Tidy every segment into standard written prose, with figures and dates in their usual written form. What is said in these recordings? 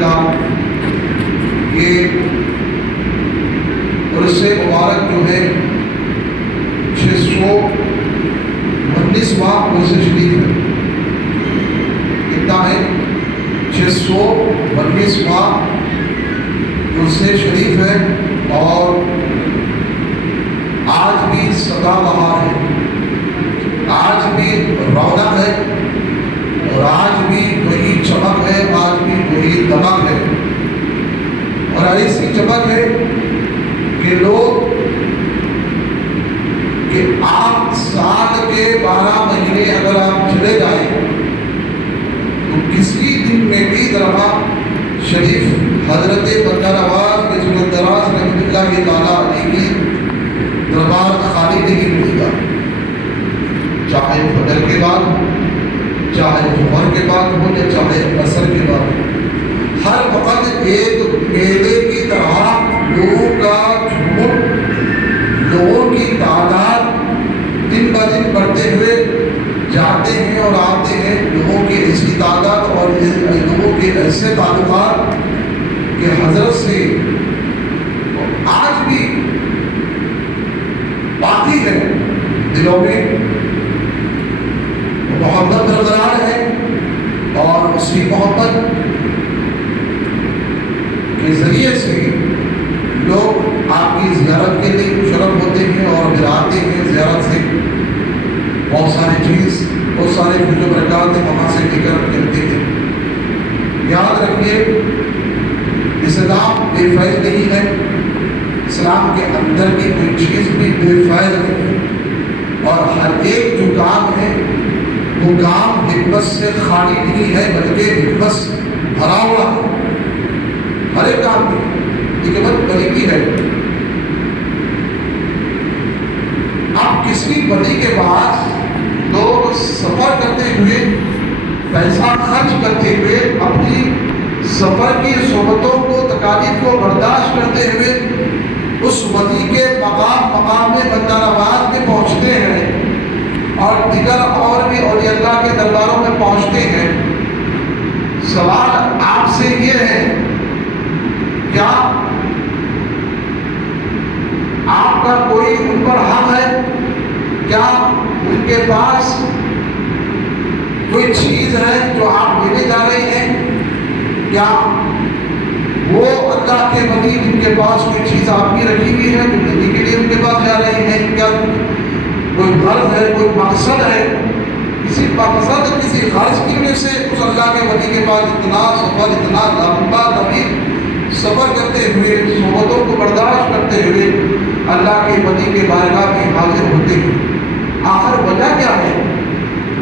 کا یہ عرص مبارک جو ہے 619واں عرص شریف ہے. کتنا ہے؟ 619واں عرص شریف ہے. اور آج بھی سدا بہار ہے، آج بھی رونق ہے، اور آج بھی وہی چمک ہے، آج بھی وہی دمک ہے. اور ایسی چمک ہے کہ لوگ کہ آپ سال کے 12 مہینے اگر آپ چلے جائیں تو کسی دن میں بھی درگاہ شریف حضرت بندہ نواز رسول الدراز رحمۃ اللہ تعالیٰ علیہ کی دربار خالی نہیں ملے گا. چاہے فجر کے بعد ہو، چاہے ظہر کے بعد ہو، یا چاہے عصر کے بعد ہو، ہر وقت ایک میلے کی طرح لوگوں کا جھوم، لوگوں کی تعداد دن بہ دن بڑھتے ہوئے جاتے ہیں اور آتے ہیں. لوگوں کی ایسی تعداد اور لوگوں کے ایسے تعلقات کہ حضرت سے آج بھی باقی ہے، دلوں میں محبت برقرار ہے. اور اسی محبت کے ذریعے سے لوگ آپ کی زیارت کے لیے مشرف ہوتے ہیں اور پھر آتے ہیں. زیارت سے بہت ساری چیز، بہت سارے جو برکات ہیں وہاں سے لے کر چلتے ہیں. یاد رکھیے، اسلام بے فیض نہیں ہے، اسلام کے اندر کی کوئی چیز بھی بے فیض نہیں ہے. اور ہر ایک جو کام ہے وہ کام حکمت سے خالی نہیں ہے بلکہ حکمت بھرا ہوا ہے. ہر ایک کام میں حکمت بھری کی ہے. آپ کسی ولی کے پاس لوگ سفر کرتے ہوئے، پیسہ خرچ کرتے ہوئے، اپنی سفر کی صحبتوں کو، تکالیف کو برداشت کرتے ہوئے اس ولی کے مقام میں بندہ نواز میں پہنچتے ہیں اور دیگر اور بھی اولیاء اللہ کے درباروں میں پہنچتے ہیں. سوال آپ سے یہ ہے، کیا آپ کا کوئی ان پر حق ہے؟ کیا ان کے پاس کوئی چیز ہے جو آپ لینے جا رہے ہیں؟ کیا وہ اللہ کے ولی جن کے پاس کوئی چیز آپ کی رکھی ہوئی ہے جو لینے کے لیے ان کے پاس جا رہے ہیں؟ کیا کوئی غرض ہے، کوئی مقصد ہے؟ کسی مقصد، کسی غرض کی وجہ سے اس اللہ کے ولی کے پاس اتنا سفر، اتنا لمبا طویل سفر کرتے ہوئے، صحبتوں کو برداشت کرتے ہوئے اللہ کے ولی کے بارگاہ میں حاضر ہوتے ہیں. آخر وجہ کیا ہے؟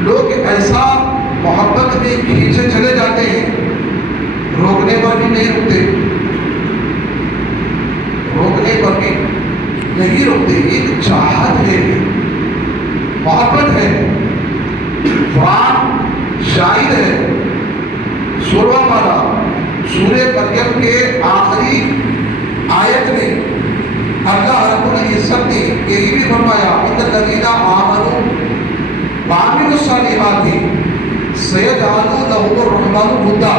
لوگ ایسا محبت میں کھینچے چلے جاتے ہیں، روکنے پر بھی نہیں رکتے، روکنے پر بھی نہیں رکتے. ایک چاہت ہے، محبت ہے. قرآن شاہد ہے. سورہ پارہ سورہ مریم کے آخری آیت میں اللہ رب العزت نے یہ بھی فرمایا، ان الذین آمنوا وعملوا الصالحات سیجعل لهم الرحمن ودا.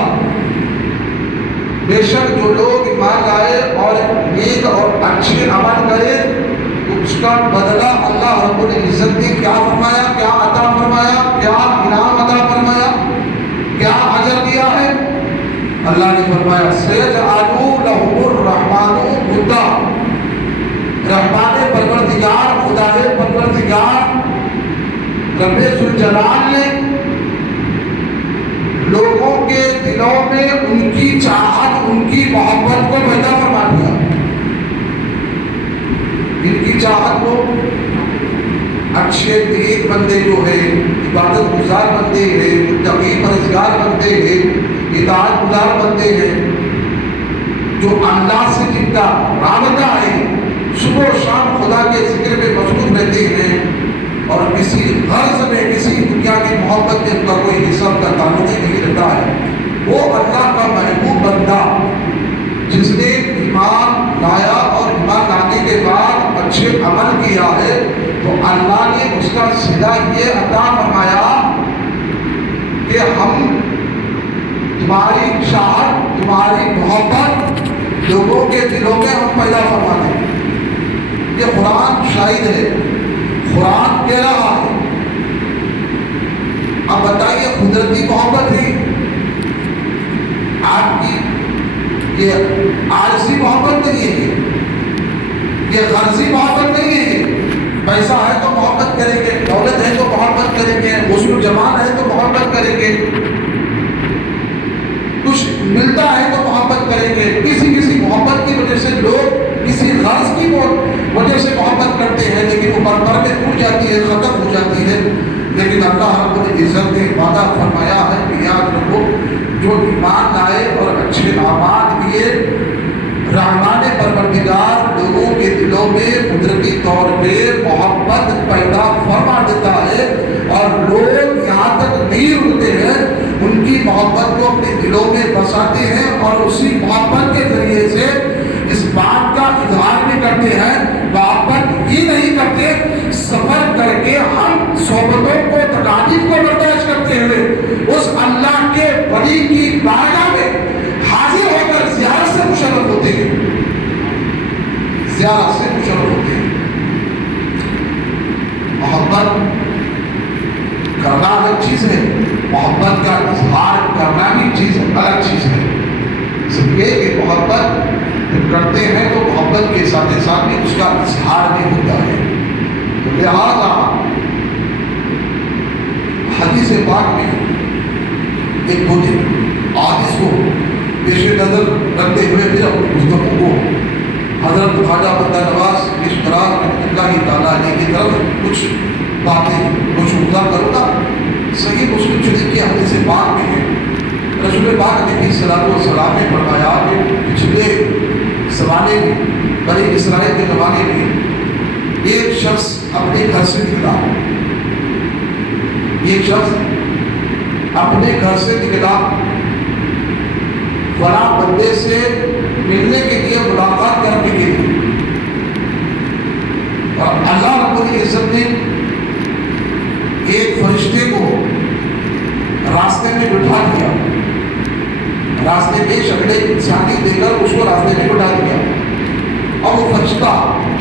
بے شک جو لوگ ایمان لائے اور نیک اور اچھے عمل کرے اس کا بدلہ اللہ رب العزت نے کیا فرمایا، کیا عطا فرمایا، کیا انعام عطا فرمایا، کیا اجر دیا ہے؟ اللہ نے فرمایا سیجعل لهم الرحمن ودا. رحمان پروردگار، خدا پروردگار رب ذوالجلال نے لوگوں کے دلوں میں ان کی چاہت، ان کی محبت کو پیدا فرما دیا. ان کی چاہت کو اچھے نیک بندے جو ہے، عبادت گزار بندے ہیں، متقی پرہیزگار بندے ہیں، اطاعت گزار بندے ہیں، جو اللہ سے جتنا رابطہ ہے، صبح و شام خدا کے ذکر میں مصروف رہتے ہیں اور کسی غرض میں، کسی دنیا کی محبت میں ان کا کوئی حصہ کا تعلق نہیں رہتا ہے. وہ اللہ کا محبوب بندہ جس نے ایمان لایا اور ایمان لانے کے بعد اچھے عمل کیا ہے تو اللہ نے اس کا صلہ یہ عطا فرمایا کہ ہم تمہاری چاہت، تمہاری محبت لوگوں کے دلوں میں ہم پیدا فرما دیں. یہ قرآن شاہد ہے، قرآن کہہ رہا ہے. اب بتائیے قدرتی محبت ہے آپ کی، یہ عارضی محبت نہیں ہے، یہ غرضی محبت نہیں ہے. پیسہ ہے تو محبت کریں گے، دولت ہے تو محبت کریں گے، حسن جمال ہے تو محبت کریں گے، کچھ ملتا ہے تو محبت کریں گے. کسی محبت کی وجہ سے لوگ کسی غرض کی وجہ سے محبت کرتے ہیں، لیکن وہ بڑھ کے ٹوٹ جاتی ہے، ختم ہو جاتی ہے. لیکن اللہ رب العزت نے وعدہ فرمایا ہے کہ یاد رکھو جو ایمان لائے اور اچھے اعمال کیے، رحمان پروردگار لوگوں کے دلوں میں قدرتی طور پہ محبت پیدا فرما دیتا ہے، اور لوگ یہاں تک نہیں رکتے ہیں، ان کی محبت کو اپنے دلوں میں بساتے ہیں، اور اسی محبت کے ذریعے سے اس بات کا اظہار بھی کرتے ہیں. محبت ہی نہیں کرتے، سفر کر کے ہم صحبتوں کو، تکالیف کو برداشت کرتے ہوئے اس اللہ کے ولی کی بارگاہ میں حاضر ہو کر زیارت سے مشرف ہوتے ہیں، زیارت سے مشرف ہوتے ہیں. محبت کرنا الگ چیز ہے، محبت کا اظہار کرنا بھی چیز الگ چیز ہے. اس لیے کہ محبت جب کرتے ہیں تو محبت کے ساتھ ساتھ بھی اس کا اظہار بھی ہوتا ہے. لہذا حدیث پاک میں ایک دو دن حدیث کو پیش نظر رکھتے ہوئے پھر اپنی گفتگو کو حضرت خواجہ بندہ نواز اشتراک رحمۃ اللہ تعالیٰ علیہ کی طرف کچھ باتیں کچھ گزار کروں گا. صحیح مسلم شریف کی حدیث پاک میں ہے، رسول پاک علیہ السلام نے فرمایا کہ پچھلے زمانے میں، بنی اسرائیل کے زمانے میں ایک شخص اپنے گھر سے نکلا، ایک شخص اپنے گھر سے نکلا فلاں بندے سے ملنے کے لیے، ملاقات کرنے کے لیے، اور اللہ رب العزت نے ایک فرشتے کو راستے میں بٹھا دیا، راستے میں شکل انسانی دے کر اس کو راستے میں بٹھا دیا، اور وہ فرشتہ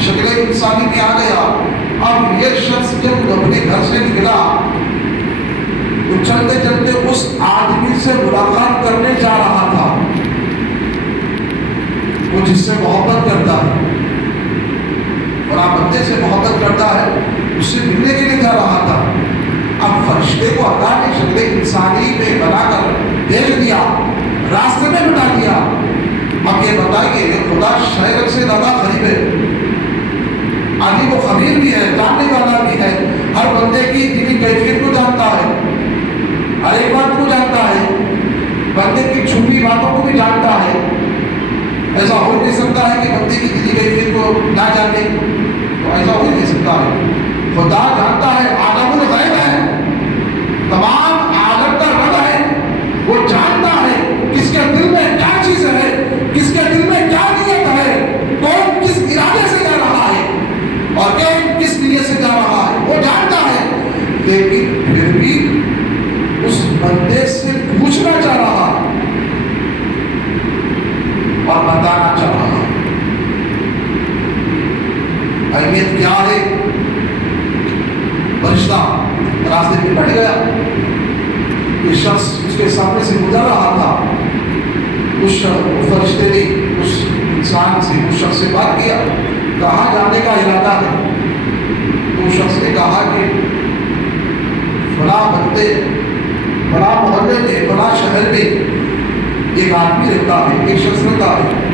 شکل انسانی میں آ گیا. اب یہ شخص جب اپنے گھر سے نکلا تو چلتے چلتے اس آدمی سے ملاقات کرنے جا رہا تھا، وہ جس سے محبت کرتا ہے، اور آپ بندے سے محبت کرتا ہے، اس سے ملنے کے لیے جا رہا تھا. اب فرشتے کو اللہ نے شکل انسانی میں بنا کر بھیج دیا، راستے میں بٹھا دیا. اب یہ بتائیے خدا شاعر سے زیادہ قریب ہے، عالم و خبیر بھی ہے، جاننے والا بھی ہے، ہر بندے کی دلی کیفیت کو جانتا ہے، ہر ایک بات کو جانتا ہے، بندے کی چھپی باتوں کو بھی جانتا ہے. ایسا ہو نہیں سکتا ہے کہ بندے کی دلی کیفیت کو نہ جانے، تو ایسا ہو نہیں سکتا ہے. خدا جانتا ہے، عالم الغیب ہے، تمام عالم کا رب ہے، وہ جانتا ہے کس کے دل میں کیا چیز ہے، کس کے دل میں کیا نیت ہے، کون کس ارادے سے جا رہا ہے اور کون کس نیت سے جا رہا ہے، وہ جانتا ہے. لیکن پھر بھی اس بندے سے پوچھنا چاہ رہا اور بتانا چاہ رہا. اہمیت کیا ہے؟ فرشتہ راستے میں بیٹھ گیا، یہ شخص اس کے سامنے سے گزر رہا تھا، اس فرشتے نے اس انسان سے، اس شخص سے بات کیا، کہاں جانے کا ارادہ ہے؟ تو اس شخص نے کہا کہ فلاں بندے، فلاں محلے میں، فلاں شہر میں ایک آدمی رہتا ہے، ایک شخص رہتا ہے،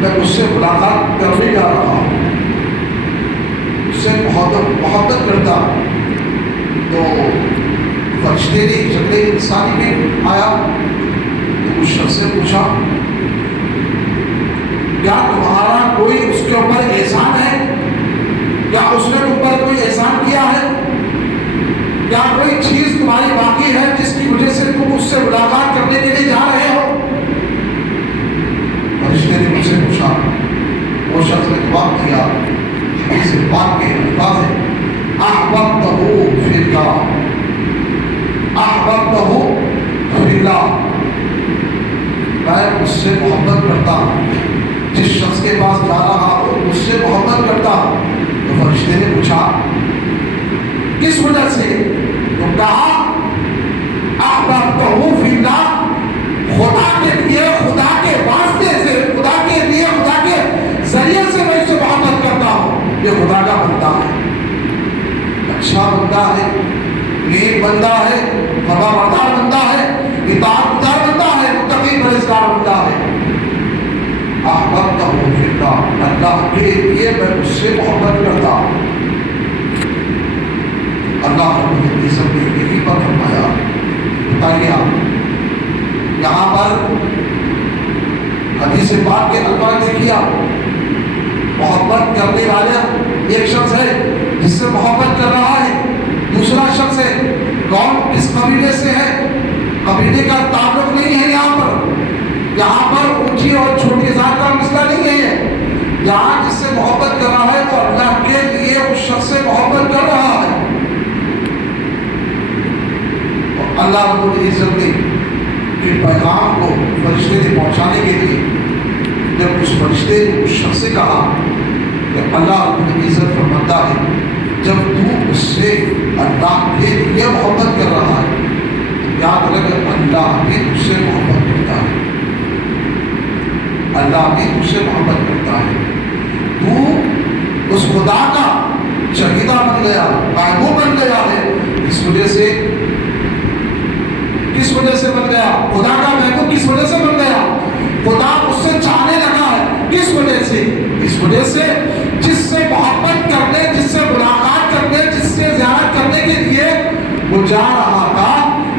میں اس سے ملاقات کرنے جا رہا ہوں، اس سے محبت کرتا. تو فرشتے نے شکل انسانی میں آیا تو اس شخص سے پوچھا کیا تمہارا کوئی اس کے اوپر احسان ہے؟ کیا اس نے تم پر کوئی احسان کیا ہے؟ کیا کوئی چیز تمہاری باقی ہے جس کی وجہ سے تم اس سے ملاقات کرنے کے لیے جا رہے ہو؟ فرشتے نے مجھ سے پوچھا. وہ شخص نے جواب دیا، اس بات کے الفاظ ہیں، احببتہ فی اللہ، احببتہ فی اللہ. میں اس سے محبت کرتا ہوں، جس شخص کے پاس جا رہا ہوں اس سے محبت کرتا ہوں۔ تو فرشتے نے پوچھا کس وجہ سے؟ تو کہا احببتہ فی اللہ، خدا کے لیے، خدا کے واسطے سے، خدا کے لیے، خدا کے ذریعے سے میں اس سے محبت کرتا ہوں۔ یہ خدا کا بندہ ہے، اچھا بندہ ہے، نیک بندہ ہے، فرمانبردار بندہ ہے، اطاعت گزار بندہ ہے، متقی پرہیزگار بندہ ہے۔ احببتہ فی اللہ، اللہ کے لیے میں اس سے محبت کرتا ہوں۔ اللہ رب العزت نے یہی پر فرمایا۔ بتائیے آپ یہاں پر حدیث پاک کے الفاظ دیکھیے آپ، محبت کرنے والا ایک شخص ہے جس سے محبت کر رہا ہے، دوسرا شخص ہے کون؟ کس قبیلے سے ہے؟ قبیلے کا تعلق نہیں ہے یہاں پر اونچی اور چھوٹی ذات کا مسئلہ نہیں ہے۔ یہاں جس سے محبت کر رہا ہے وہ اللہ کے لیے اس شخص سے محبت کر رہا ہے۔ اور اللہ رب العزت نے پیغام کو فرشتے نے پہنچانے کے لیے جب اس فرشتے نے اس شخص سے کہا کہ اللہ رب العزت فرماتا ہے جب تو اس سے اللہ کے لیے محبت کر رہا ہے یاد رکھ اللہ بھی اس سے محبت کرتا ہے، اللہ بھی اس سے محبت کرتا ہے۔ تو اس خدا کا شہیدہ بن گیا، محبوب بن گیا ہے، اس وجہ سے کس وجہ سے بن گیا؟ خدا کا محبوب کس وجہ سے بن گیا؟ خدا اس سے چاہنے لگا ہے، کس وجہ سے؟ اس وجہ سے جس سے محبت کرنے، جس سے ملاقات کرنے، جس سے زیارت کرنے کے لیے وہ جا رہا تھا،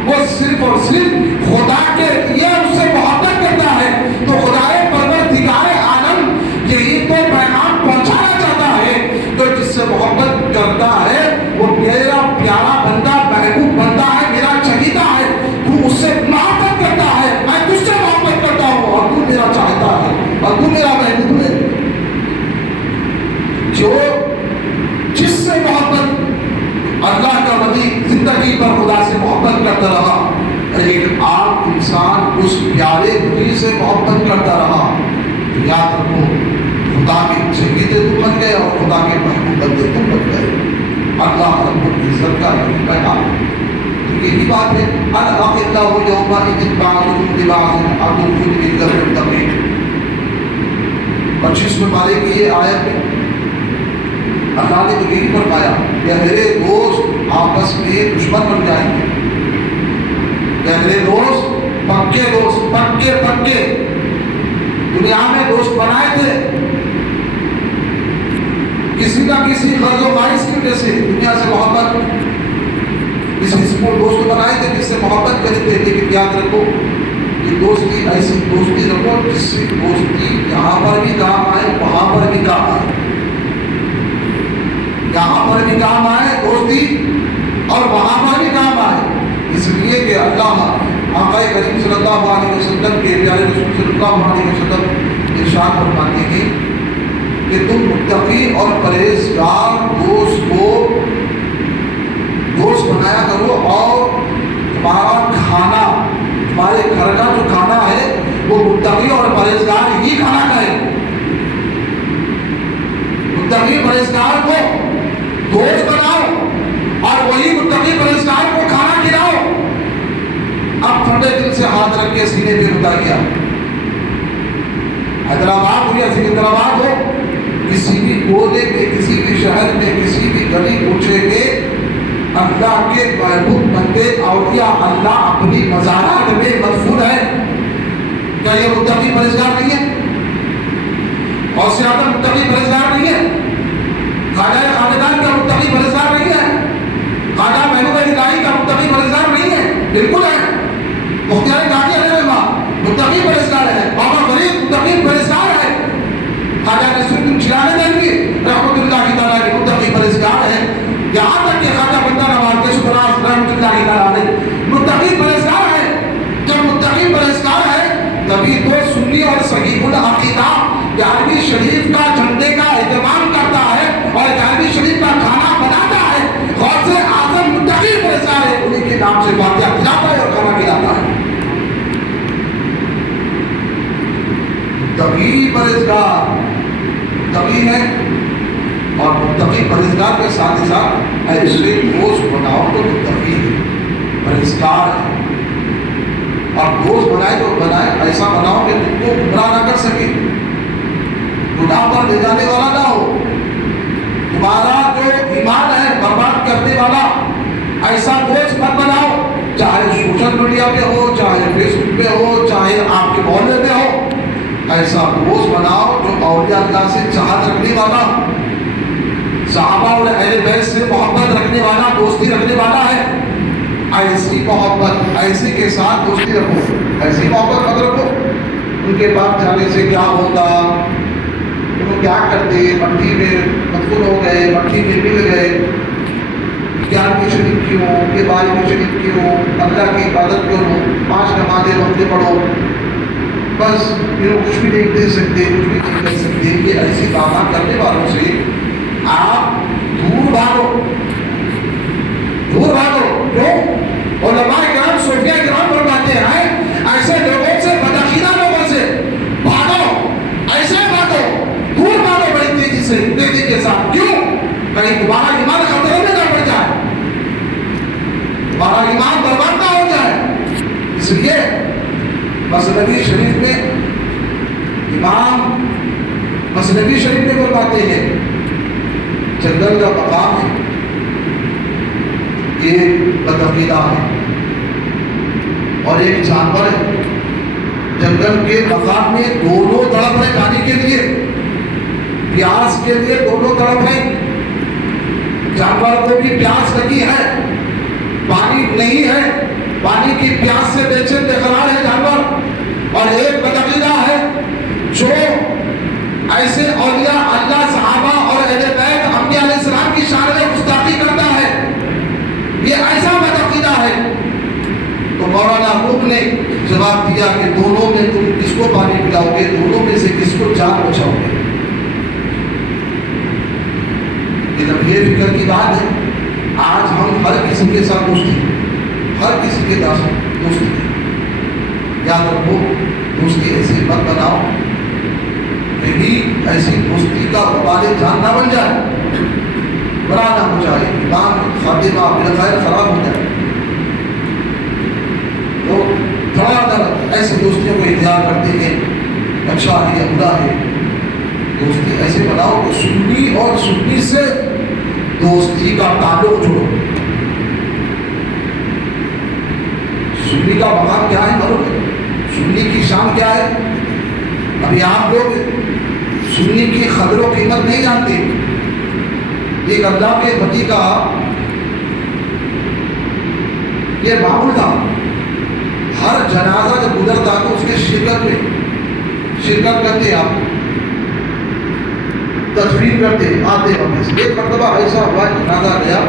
وہ صرف اور صرف خدا کے لیے اس سے محبت کرتا ہے۔ تو خدا پروردگار عالم یہی تو پیغام پہنچانا چاہتا ہے، تو جس سے محبت کرتا ہے وہ میرا پیارا بندہ، محبوب بندہ ہے، میرا چہیتا ہے، تو اس سے محبت کرتا ہے، میں تجھ سے محبت کرتا ہوں اور تو میرا چاہتا ہے اور تو میرا محبوب ہے۔ جو جس سے محبت اللہ کا ولی زندگی پر خدا سے محبت کرتا رہا، ایک عام انسان اس پیارے ولی سے محبت کرتا رہا، یاد رکھو خدا کے چہیتے تم بن گئے اور خدا کے محبوب بندے تم بن گئے۔ اللہ رب العزت کا یہی پیغام، تو یہی بات ہے الحمدللہ یومئذ بعضکم لبعض عدو الا المتقین۔ 25 پارے کی یہ آیت ہے، اللہ نے تو یہی فرمایا گہرے دوست آپس میں دشمن بن جائیں گے، گہرے دوست، پکے دنیا میں دوست بنائے تھے کسی نہ کسی غرض و خواہش کی وجہ سے، دنیا سے محبت، کسی کو دوست بنائے تھے جس سے محبت کرتے تھے، لیکن یاد رکھو یہ دوستی ایسی دوستی رکھو جس سے دوستی یہاں پر بھی کام آئے، وہاں پر بھی کام آئے، یہاں پر بھی کام آئے دوستی اور وہاں پر بھی کام آئے۔ اس لیے کہ اللہ آقا کریم صلی اللہ علیہ وسلم کے پیارے رسول صلی اللہ علیہ وسلم ارشاد فرماتے ہیں کہ تم متقی اور پرہیزگار دوست کو دوست بنایا کرو، اور تمہارا کھانا، تمہارے گھر کا جو کھانا ہے وہ متقی اور پرہیزگار ہی کھانا کھائے، متقی پرہیزگار کو دوست بناؤ اور وہی متقی پرہیزگار کو کھانا کھلاؤ۔ اب ٹھنڈے دل سے ہاتھ رکھ کے سینے پہ بتائیے، حیدرآباد ہو یا سکندرآباد ہو، کسی بھی گودے میں، کسی بھی شہر میں، کسی بھی گلی کوچے میں اللہ کے محبوب بندے اولیاء اللہ اپنی مزارات میں مدفون ہے، کیا یہ متقی پرہیزگار نہیں ہے؟ اور زیادہ متقی پرہیزگار نہیں ہے؟ خواجہ خواجگان کا متقی پرہیزگار نہیں ہے؟ خواجہ محبوب الہی کا متقی پرہیزگار نہیں ہے؟ بالکل ہے۔ مختار قادری علیہ السلام متقی پرہیزگار ہے، بابا فرید متقی پرہیزگار ہے، خواجہ نصیرالدین جیلانی دہلوی رحمۃ اللہ تعالیٰ علیہ متقی پرہیزگار ہے، یہاں تک کہ خواجہ بندہ نواز شکراز رحمۃ اللہ تعالیٰ علیہ متقی پرہیزگار ہے۔ جب متقی پرہیزگار ہے تبھی تو سنی اور صحیح العقیدہ گیارہویں شریف کا جھنڈے کا اہتمام کرتا ہے اور گیارہویں شریف کا کھانا بناتا ہے، غوث اعظم متقی پرہیزگار ہے، انہیں کے نام سے فاتحہ کھلاتا ہے اور کھانا کھلاتا ہے۔ تقی پرہیزگار، تقی ہے اور متقی پرہیزگار کے ساتھ ہی ساتھ ایسے دوست بناؤ تو متقی ہے، پرہیزگار ہے، اور دوست بنائے تو بنائے ایسا بناؤ کہ تم کو گمراہ نہ کر سکے، گناہ پر لے جانے والا نہ ہو، تمہارا جو ایمان ہے برباد کرنے والا ایسا دوست مت بناؤ، چاہے سوشل میڈیا پہ ہو، چاہے فیس بک پہ ہو، چاہے آپ کے محلے میں ہو، ایسا دوست بناؤ جو اولیاء اللہ سے چاہت رکھنے والا، صحابہ اور اہل بیت سے محبت رکھنے والا، دوستی رکھنے والا ہے، ایسی محبت، ایسی کے ساتھ دوستی رکھو، ایسی محبت مت رکھو ان کے پاس جانے سے کیا ہوتا، تم کیا کرتے، مٹی میں مدفون ہو گئے، مٹی میں مل گئے، گیان کی شریف کیوں، یہ بارے میں شریف کیوں، اللہ کی عبادت کیوں، 5 نمازیں وقت پڑھو، بس یہ کچھ بھی نہیں دے سکتے، کچھ بھی نہیں کر سکتے، یہ ایسی کام کرنے والوں سے آپ دور بھاگو، دور بھاگو۔ کیوں؟ علماء کرام، صوفیہ کرام فرماتے ہیں ایسے لوگوں سے، بدعقیدہ لوگوں سے بھاگو، ایسے بھاگو، دور بھاگو بڑی تیزی سے، تیزی کے ساتھ۔ کیوں؟ کہیں تمہارا ایمان خطرے میں نہ پڑ جائے، تمہارا ایمان برباد نہ ہو جائے۔ اس لیے مثنوی شریف میں امام مثنوی شریف میں فرماتے ہیں جنگل کا مقام ہے، ایک بدعقیدہ ہے اور ایک جانور ہے، جنگل کے مقام میں دونوں تڑپ ہیں پانی کے لیے، پیاس کے لیے دونوں تڑپ ہیں، جانور کو بھی پیاس لگی ہے، پانی نہیں ہے، پانی کی پیاس سے بے چین بے قرار ہے جانور، اور ایک بدعقیدہ ہے جو ایسے اولیاء اللہ، صحابہ اور اہل بیت، انبیاء علیہ السلام کی شان میں گستاخی کرتا ہے، یہ ایسا بدعقیدہ ہے۔ تو مولانا روم نے جواب دیا کہ دونوں میں تم کس کو پانی پلاؤ گے، دونوں میں سے کس کو جان بچاؤ گے؟ لیکن یہ فکر کی بات ہے، آج ہم ہر کسی کے ساتھ دوستی، ہر کسی کے ساتھ دوستی، یاد رکھو دوستی ایسی مت بناؤ کہیں ایسی دوستی کا وبال جان نہ بن جائے، برا نہ ہو جائے، ایمان خاتمہ بالخیر خراب ہو جائے۔ تو تھوڑا در ایسی دوستیوں کو اختیار کرتے ہیں، اچھا ہے یا برا ہے، دوستی ایسے بناؤ کہ سنی اور سنی سے دوستی کا تعلق جوڑو۔ سنی کا مقام کیا ہے معلوم ہے؟ سنی کی شان کیا ہے؟ ابھی آپ لوگ سنی کی قدر و قیمت نہیں جانتے۔ ایک اللہ کے ولی کا یہ معمول تھا، ہر جنازہ جب گزرتا تو اس کے شرکت کرتے، آپ تدفین کرتے آتے وقت۔ ایک مرتبہ ایسا ہوا جنازہ گیا،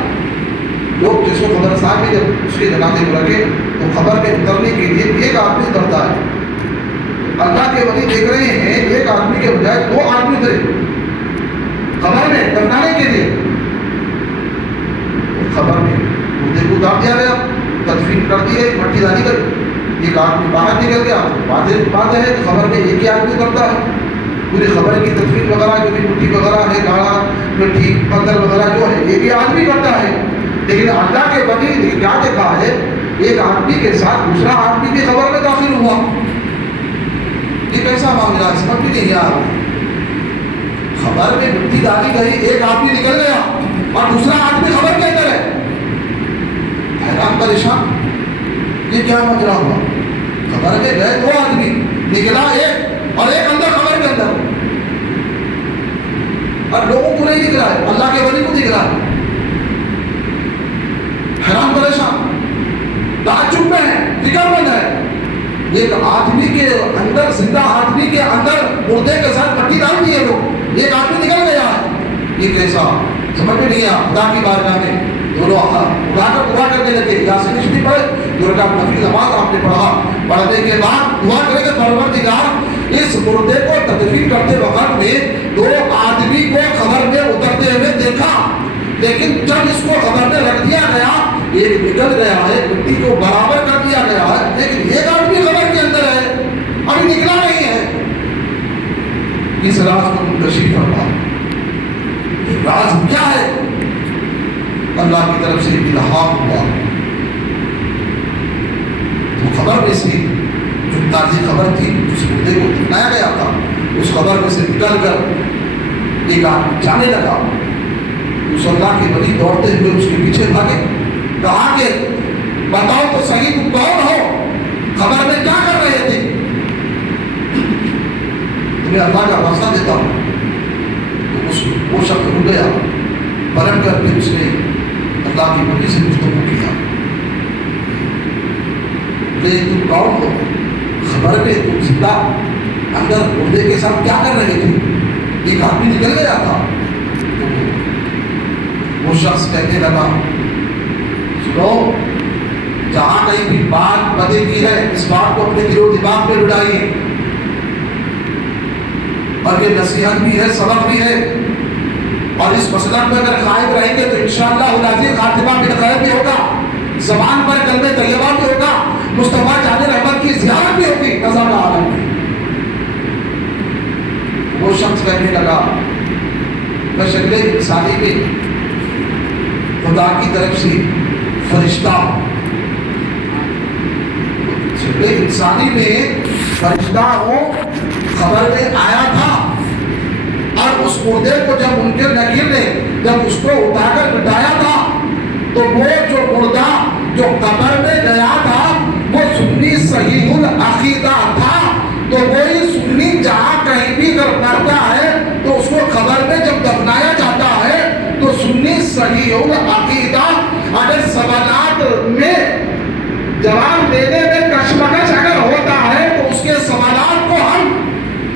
لوگ جس کو قبرستان میں جب اس کے جنازے کو رکھے تو قبر میں اترنے کے لیے ایک آدمی اترتا ہے، اللہ کے ولی دیکھ رہے ہیں ایک آدمی کے بجائے 2 آدمی اترے قبر میں دفنانے کے لیے، قبر میں مردے کو اتار دیا گیا، تدفین کر دی گئی، مٹی ڈالی گئی، ایک آدمی باہر نکل گیا۔ بات ہے خبر میں ایک ہی آدمی اترتا ہے، پوری خبر کی تدفین وغیرہ جو بھی مٹی وغیرہ ہے، گاڑا مٹی پتھر وغیرہ جو ہے ایک ہی آدمی کرتا ہے۔ لیکن اللہ کے ولی نے کیا دیکھا ہے، ایک آدمی کے ساتھ دوسرا آدمی بھی خبر میں داخل ہوا۔ یہ کیسا معاملہ ہے، سمجھ بھی نہیں آ خبر میں مٹی ڈالی گئی، ایک آدمی نکل گیا اور دوسرا آدمی خبر کے اندر ہے، حیران پریشان یہ کیا ماجرا ہوا؟ خبر میں گئے 2 آدمی، نکلا ایک اور ایک اندر خبر کے اندر، اور لوگوں کو نہیں دکھ رہا ہے، اللہ کے ولی کو دکھ رہا ہے، حیران پریشان، تعجب میں ہے، فکر مند ہے۔ ایک آدمی کے اندر، زندہ آدمی کے اندر مردے کے ساتھ مٹی ڈال دی ہے، لوگ ایک آدمی نکل گیا ہے، یہ کیسا؟ سمجھ میں نہیں آیا۔ خدا کی بارگاہ میں دونوں اٹھا کر دعا کرنے لگے، یاسین شریف پڑھے، درگا نفلی نماز آپ نے پڑھا، پڑھنے کے بعد دعا کرے کہ پروردگار اس مردے کو تدفین کرتے وقت میں 2 آدمی کو خبر میں اترتے ہوئے دیکھا، لیکن جب اس کو خبر میں رکھ دیا گیا، ایک نکل گیا ہے، مٹی کو برابر کر دیا گیا ہے، لیکن ایک آدمی خبر کے اندر ہے، ابھی نکلا نہیں ہے۔ اس راز کو منتشر فرما. راز کیا ہے؟ اللہ کی طرف سے الہام ہوا. تو خبر میں سے جو تازی خبر تھی جس مردے کو دکھلایا گیا تھا اس خبر میں سے نکل کر ایک آدمی جانے لگا. اس اللہ کے ولی دوڑتے ہوئے اس کے پیچھے بھاگے. کہا کہ بتاؤ تو صحیح تم کون ہو؟ خبر میں کیا کر رہے تھے؟ تمہیں اللہ کا واسطہ دیتا ہوں. وہ شخص رک گیا. پلٹ کر پھر اس نے اللہ کی ولی سے گفتگو کیا. تم کون ہو؟ خبر میں تم زندہ اندر مردے کے ساتھ کیا کر رہے تھے؟ ایک آدمی نکل گیا تھا. وہ شخص کہنے لگا سنو، جہاں کہیں بھی بات پتے کی ہے اس بات کو اپنے دل و دماغ میں بٹھائیے. اور یہ نصیحت بھی ہے، سبق بھی ہے. اور اس مسلک میں اگر قائم رہیں گے تو انشاءاللہ العزیز خاتمہ بالخیر بھی ہوگا، زبان پر کلمہ طیبہ بھی ہوگا، مصطفیٰ جان رحمت کی زیارت بھی ہوگی نظام عالم میں. وہ شخص کہنے لگا میں شکل انسانی میں خدا کی طرف سے فرشتہ ہوں. شکل انسانی میں فرشتہ ہوں. خبر میں آیا تھا اور اس مردے کو جب منکر نکیر نے جب اس کو اٹھا کر بٹھایا تھا تو وہ جو مردہ جو قبر میں گیا تھا وہ سنی صحیح العقیدہ تھا. تو وہی سنی جہاں کہیں بھی اگر مرتا ہے تو اس کو قبر میں جب دفنایا جاتا ہے تو سنی صحیح العقیدہ اگر سوالات میں جواب دینے میں کشمکش اگر ہوتا ہے تو اس کے سوالات کو ہم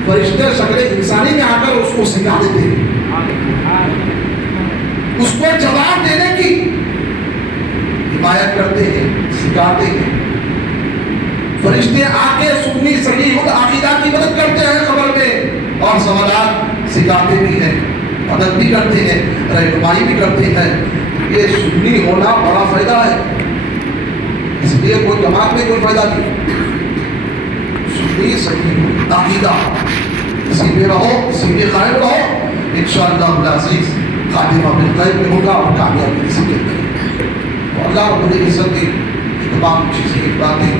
فرشتے شکل انسانی میں آ کر اس کو سکھا دیتے ہیں، اس کو جواب دینے کی حمایت کرتے ہیں، سکھاتے ہیں. فرشتے آ کے سنی صحیح العقیدہ کی مدد کرتے ہیں قبر میں اور سوالات سکھاتے بھی ہیں، مدد بھی کرتے ہیں، رہنمائی بھی کرتے ہیں. یہ سنی ہونا بڑا فائدہ ہے. اس لیے کوئی جماعت میں کوئی فائدہ نہیں. سنی صحیح عقیدہ اسی پہ رہو، اسی پہ قائم رہو، انشاءاللہ العزیز خاتمہ بالخیر میں ہوگا اور کامیابی اسی کے اندر. اللہ رب العزت نے تمام چیزیں باتیں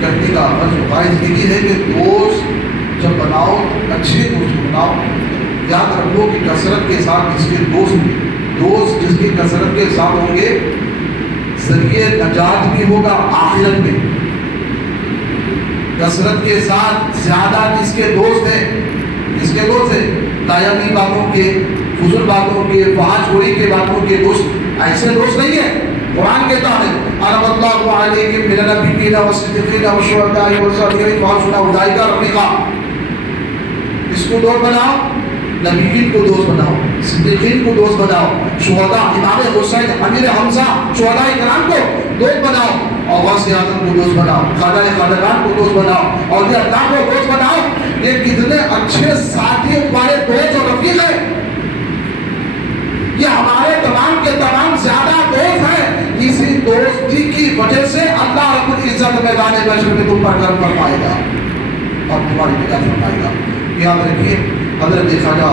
کرنے کا عمل خواہش یہی ہے کہ دوست جب بناؤ اچھے دوست بناؤ. یاد رکھو کہ کثرت کے ساتھ جس کے دوست جس کی کثرت کے ساتھ ہوں گے ذریعے نجات بھی ہوگا آخرت میں. کثرت کے ساتھ زیادہ جس کے دوست ہیں دائمی باتوں کے، فضول باتوں کے، فحش گوئی کے باتوں کے دوست، ایسے دوست نہیں ہے. قرآن کہتا ہے انعم اللہ علیہم من النبیین والصدیقین والشہداء والصالحین وحسن اولئک رفیقا. اس کو دوست بناؤ، نبیین کو دوست بناؤ، صدیقین کو دوست بناؤ، شہداء امام حسین امیر حمزہ شہداء کرام کو دوست بناؤ، اور غوث اعظم کو دوست بناؤ، خواجہ خواجگان کو دوست بناؤ، اور یہ اللہ کو دوست بناؤ. یہ کتنے اچھے ساتھی ہمارے دوست اور رفیق ہیں. یہ ہمارے تمام کے تمام زیادہ دوست ہیں. اسی دوستی کی وجہ سے اللہ رب العزت میدان محشر میں تم پر کرم فرمائے گا اور تمہاری نجات فرمائے گا. یاد رکھیے حضرت خواجہ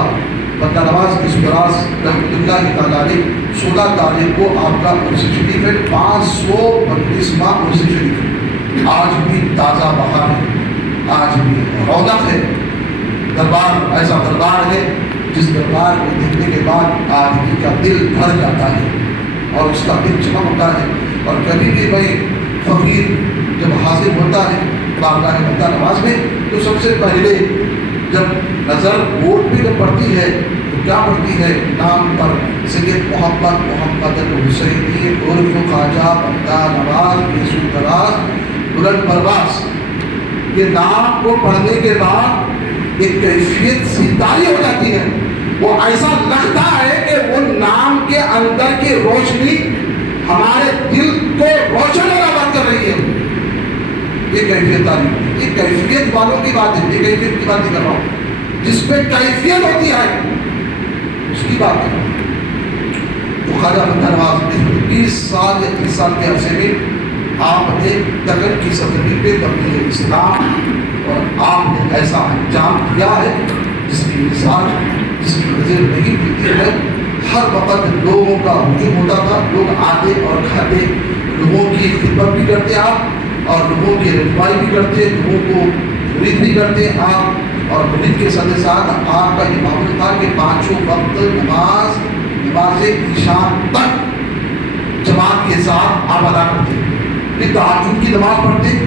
بندہ نواز کی سراس رحمۃ اللہ تعالیٰ علیہ 16 تاریخ کو آپ کا عرس شریف ہے. 532واں عرس شریف ہے. آج بھی تازہ بہار ہے، آج بھی رونق ہے. دربار ایسا دربار ہے جس دربار کو دیکھنے کے بعد آدمی کا دل بھر جاتا ہے اور اس کا دل چمک ہوتا ہے. اور کبھی بھی بھائی فقیر جب حاضر ہوتا ہے بارگاہ بندہ نواز میں تو سب سے پہلے جب نظر ووٹ پہ جب پڑتی ہے تو کیا پڑتی ہے؟ نام پر سید محمد الحسینی عرف خواجہ بندہ نواز یسوع دراز بلند پرواز. یہ نام کو پڑھنے کے بعد ایک کیفیت سی طاری ہو جاتی ہے. وہ ایسا لگتا ہے کہ وہ نام کے اندر کی روشنی ہمارے دل کو روشن ہونا بند کر رہی ہے. یہ کیفیت طاری، یہ کیفیت والوں کی بات ہے. یہ کیفیت کی بات نہیں کر رہا ہوں، جس پہ کیفیت ہوتی ہے اس کی بات ہے. تو خواجہ بندہ نواز نے 20 سال یا 30 سال کے عرصے میں آپ نے دکن کی سرزمین پہ تبلیغ اسلام اور آپ نے ایسا انجام دیا ہے جس کی مثال جس کی نظر نہیں ملتی ہے. ہر وقت لوگوں کا ہجوم ہوتا تھا, لوگ آتے اور کھاتے, لوگوں کی خدمت بھی کرتے آپ اور لوگوں کی رہنمائی بھی کرتے, لوگوں کو مرید بھی کرتے آپ. اور مرید کے ساتھ ساتھ آپ کا یہ معمول تھا کہ پانچوں وقت نماز عشاء تک جماعت کے ساتھ آپ ادا کرتے. پھر تہجد کی نماز پڑھتے,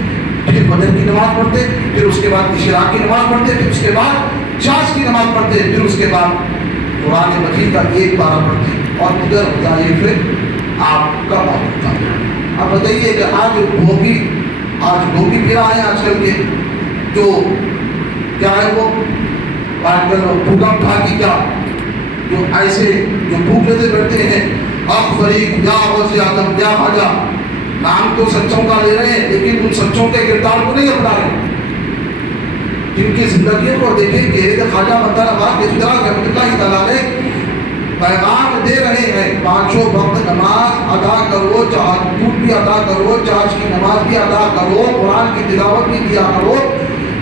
پھر فجر کی نماز پڑھتے, پھر اس کے بعد اشراق کی نماز پڑھتے, پھر اس کے بعد چاش کی نماز پڑھتے, پھر اس کے بعد قرآن مجید کا ایک پارہ پڑھتے. اور ادھر وظائف آپ کا معمول تھا. اب بتائیے کہ آج بھوگی پھر آئے آج کل کے جو کیا ہے وہ آج کل بھوکا ٹھاکی کیا جو ایسے جو بھوک لیتے بیٹھتے ہیں, اب فریق یا غوث اعظم یا خواجہ, نام تو سچوں کا لے رہے ہیں لیکن ان سچوں کے کردار کو نہیں اپنا رہے. جن کی زندگیوں کو دیکھیں کہ خواجہ بندر عباس رحمۃ اللہ تعالی پیغام دے رہے ہیں, پانچوں وقت نماز ادا کرو, تہجد بھی ادا کرو, چاش کی نماز بھی ادا کرو, قرآن کی تلاوت بھی کیا کرو,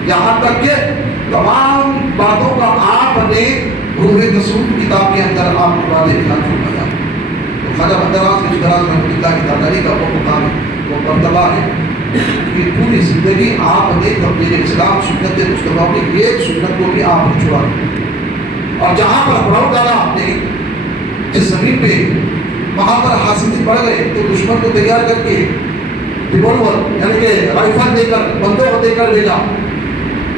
یہاں تک کہ تمام باتوں کا آپ نے روح رسول کتاب کے اندر آپ نے واضح اعلان فرمایا. تو خواجہ بندر عباس رحمۃ اللہ تعالی کا وہ مقام ہے, وہ مرتبہ ہے کہ پوری زندگی آپ نے تبلیغ اسلام سنت مصطفیٰ کی ایک سنت کو بھی آپ نے چھوڑا. اور جہاں پر پڑاؤ ڈالا آپ نے جس زمین پہ وہاں پر حاصل بڑھ گئے تو دشمن کو تیار کر کے ریوالور یعنی کہ رائفل دے کر بندوں کو دے کر بھیجا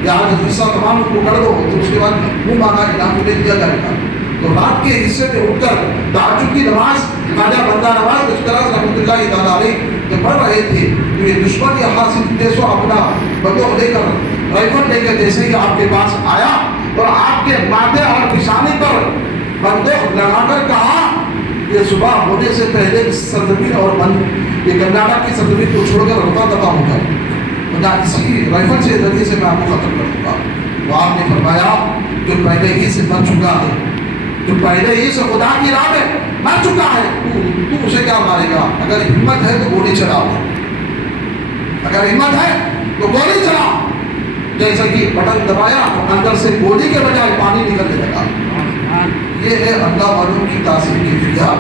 کہ آج حصہ تمام کو کر دو, تو اس کے بعد منہ مانگا انعام تمہیں دیا جائے گا. تو رات کے حصے پہ اٹھ کر تہجد کی نماز خواجہ بندہ نواز رحمۃ اللہ تعالی علیہ جب پڑھ رہے تھے تو یہ دشمن یہ حاصل دیسو اپنا بندوق لے کر رائفل لے کر جیسے ہی آپ کے پاس آیا اور آپ کے ماتھے اور پیشانی پر بندوق لگا کر کہا یہ صبح ہونے سے پہلے سرزمین اور یہ کرناٹک کی سرزمین کو چھوڑ کر رفع دفع ہو جائے, اسی رائفل سے ذریعے سے میں آپ کو ختم کر دوں گا. تو آپ نے فرمایا جو پہلے ہی سے مر چکا ہے, جو پہلے ہی سے خدا کی راہ میں مر چکا ہے, تو اسے کیا مارے گا؟ اگر ہمت ہے تو گولی چلاؤ, اگر ہمت ہے تو گولی چلاؤ. جیسا کہ بٹن دبایا تو اندر سے گولی کے بجائے پانی نکلنے لگا. یہ ہے اللہ والوں کی تاثیر کی فضا.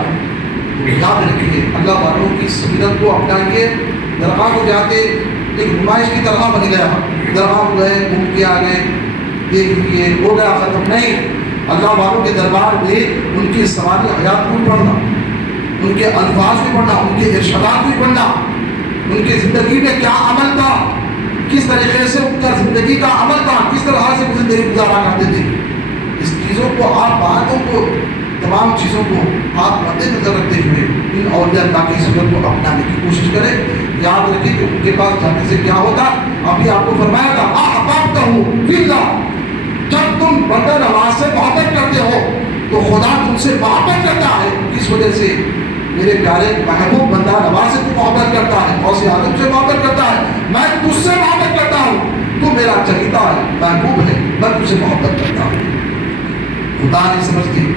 یاد رکھیے اللہ والوں کی سیرت کو اپنائیے. درگاہ کو جاتے ایک نمائش کی طرح بن گیا, درگاہ گئے گھوم کے آ گئے, دیکھ لیے ہو گیا ختم. نہیں, اللہ والوں کے دربار میں ان کی سواری حیات بھی پڑھنا, ان کے الفاظ بھی پڑھنا, ان کے ارشادات بھی پڑھنا, ان کی زندگی میں کیا عمل تھا, کس طریقے سے ان کا زندگی کا عمل تھا, کس طرح سے زندگی گزارا کرتے تھے. اس چیزوں کو آپ باتوں کو تمام چیزوں کو آپ مد نظر رکھتے ہوئے ان اولیاء اللہ کی سنت کو اپنانے کی کوشش کریں. یاد رکھیں کہ ان کے پاس جانے سے کیا ہوتا, ابھی آپ کو فرمایا تھا احببتہ فی اللہ, جب تم بندہ نواز سے محبت کرتے ہو تو خدا تم سے محبت کرتا ہے. کس وجہ سے؟ میرے پیارے محبوب بندہ نواز سے تو محبت کرتا ہے, غوث اعظم سے محبت کرتا ہے, میں تجھ سے محبت کرتا ہوں, تو میرا چہیتا ہے, محبوب ہے, میں تجھ سے محبت کرتا ہوں. خدا نہیں سمجھتی,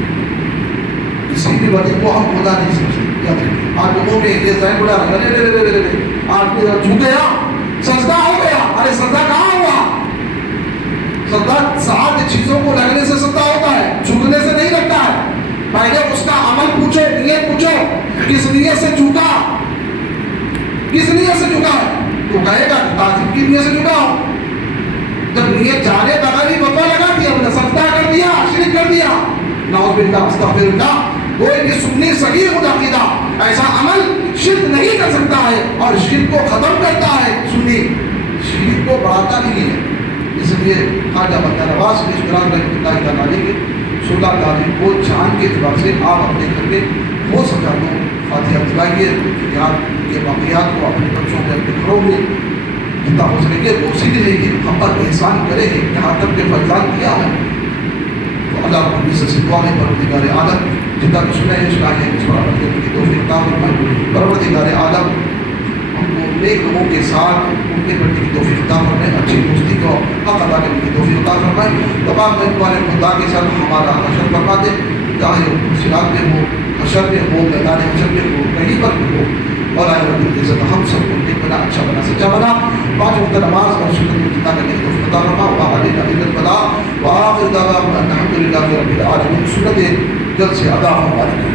کسی بھی وجہ کو ہم خدا نہیں سمجھتے. آج لوگوں میں یہ ذہن بڑا آدمی جھک گیا, سجدہ ہو گیا. ارے سجدہ کہاں ہوا؟ سجدہ 7 چیزوں کو لگنے سے سجدہ ہوتا ہے, جھکنے سے نہیں لگتا ہے. پہلے اس کا عمل پوچھو, نیت پوچھو, کس نیت سے جھکا, کس نیت سے جھکا ہے, تو کہے گا تعظیم کی نیت سے جھکا ہو. جب نیت جانے بغیر ہی وفا لگا دیا, ہم نے سجدہ کر دیا, شرک کر دیا, نعوذ باللہ استغفر اللہ. کوئی بھی سنی صحیح عقیدہ ایسا عمل شرک نہیں کر سکتا ہے, اور شرک کو ختم کرتا ہے سنی, شرک کو بڑھاتا نہیں ہے. اس لیے خواجہ بندہ نواز رحمۃ اللہ تعالی کے 16 تعلیم کو جان کے اعتبار سے آپ اپنے گھر میں ہو سکا تو فاتحہ دلائیے, کے واقعات کو اپنے بچوں کے اپنے گھروں میں جتنا ہو سکے گے وہ سیکھ لیں گے, ہم پر احسان کریں گے, یہاں تک کہ فیضان کیا ہے. تو اللہ رب سے دعا ہے پروردگار عالم جتنا کہ سنائے سنائے اس پر عمل کرنے کی توفیق عطا فرمائے. پروردگار عالم ہم کو نیک لوگوں کے ساتھ ان کے بڑھنے کی توفیق عطا فرمائے, اچھی دوستی کو حق ادا کرنے کی توفیق عطا فرمائے. تمام والے خدا کے ساتھ ہمارا حشر فرما دے, چاہے صراط میں ہو, حشر میں ہو, میدان حشر میں ہو, کہیں پر بھی ہو. اور آئے رب العزت ہم سب کو نیک بنا, اچھا بنا, سچا بنا, 5 وقت نماز اور سنت کو جتنا کرنے کی توفیق عطا فرما. وعلینا البلاء وآخر دعوانا للہ رب العالمین، سنت جلد سے ادا ہونے والی ہے۔